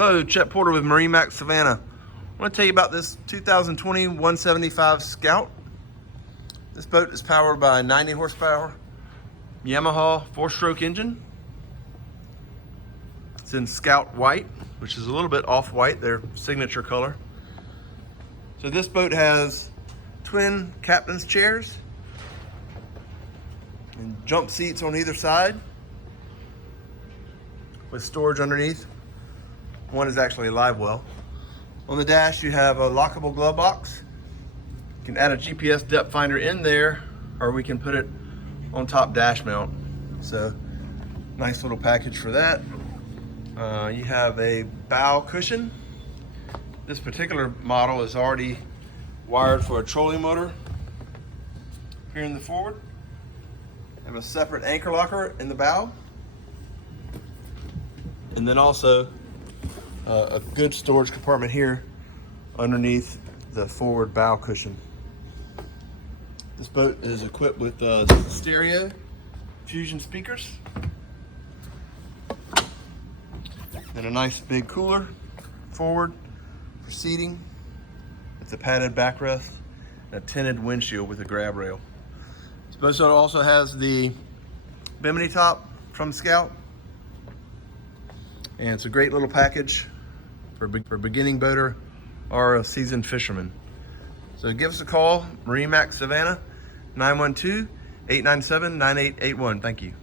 Hello, Chet Porter with MarineMax Savannah. I want to tell you about this 2020 175 Scout. This boat is powered by a 90 horsepower Yamaha 4-stroke engine. It's in Scout White, which is a little bit off-white, their signature color. So this boat has twin captain's chairs and jump seats on either side with storage underneath. One is actually a live well. On the dash, you have a lockable glove box. You can add a GPS depth finder in there, or we can put it on top dash mount. So, nice little package for that. You have a bow cushion. This particular model is already wired for a trolling motor here in the forward. You have a separate anchor locker in the bow. And then also a good storage compartment here underneath the forward bow cushion. This boat is equipped with stereo fusion speakers and a nice big cooler forward for seating. It's a padded backrest and a tinted windshield with a grab rail. This boat also has the bimini top from Scout, and it's a great little package for a beginning boater or a seasoned fisherman. So give us a call, MarineMax Savannah, 912-897-9881. Thank you.